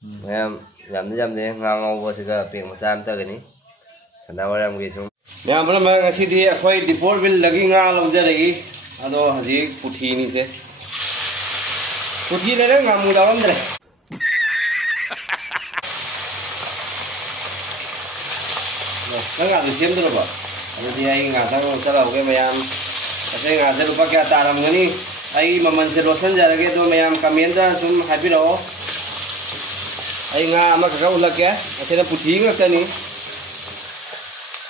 Ma'am, làm gì ngang ngầu vô sự việc mà xem tới cái ní, sản đạo làm gì xuống. Ma'am, bữa nay ngày thì khơi depot bill lagi ngang lòng ra đấy, ado haji puthi ni thế, puthi này đấy ngang mùng đào lắm đấy. Nó ngang được xem được không? Jadi ai ngang sang salah oke ma'am, saya ngang saya lupa kaya taram gini, ai maman serosan jara ke tu ma'am kami enda sum happy dah. Ay nga ama kakak ulag ya, saya putih nggak tadi,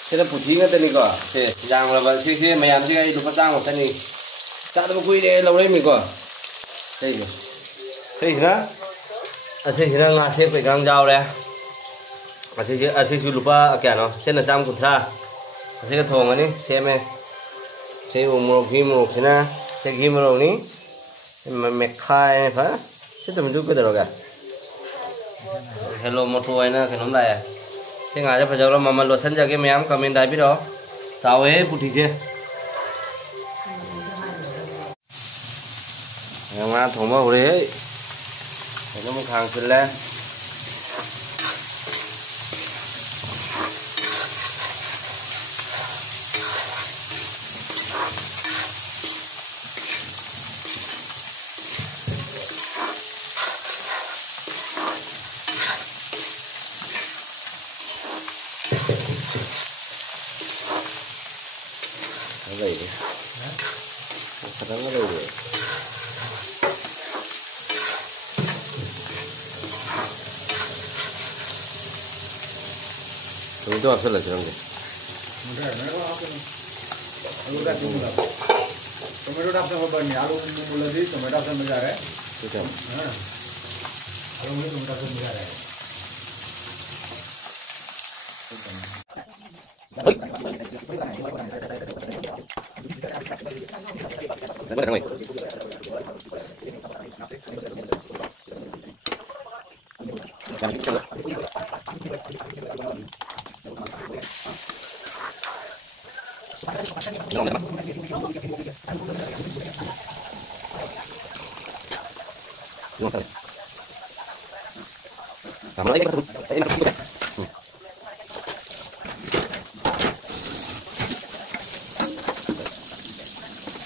saya putih nggak tadi kok, saya jangan lepas sih mayam sih itu pasang nggak tadi, tak ada buku ini lalu ini kok, saya hina ngasih pegang jauh ya, saya lupa kaya no, saya nasam kutra, saya kethong ini, saya umur gimuruk sana, saya gimuruk ini, mekai apa, saya temen juga terus Hello motor này cái nón này, thế ngài cho phải cho mà lo sẵn cho cái mèm comment đại biết đó, sao ấy phụ thị chứ, em ăn thùng bao đấy, nó một hàng xin lên, vậy đi, kadang ada vậy, itu apa sih lagi? Udah tinggal. Tomato dapat apa nih? Alu mulai di tomato dapat menjar ya? Betul. Alu mulai tomato dapat menjar ya?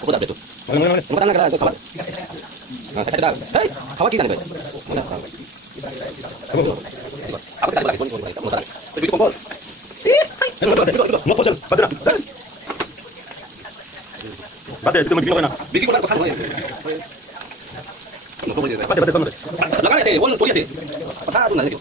Udah betul. Mana kena itu kawan. Nah, saya tidak. Hei, kawan kita nih, mana kawan? Apa kita lagi? Kamu tahu? Lebih kompol. Mau pocong, badra. Badra itu mau bikin apa? Bikin apa kau? Badra kamu. Lagan itu, won polisi. Apa tuh nanti?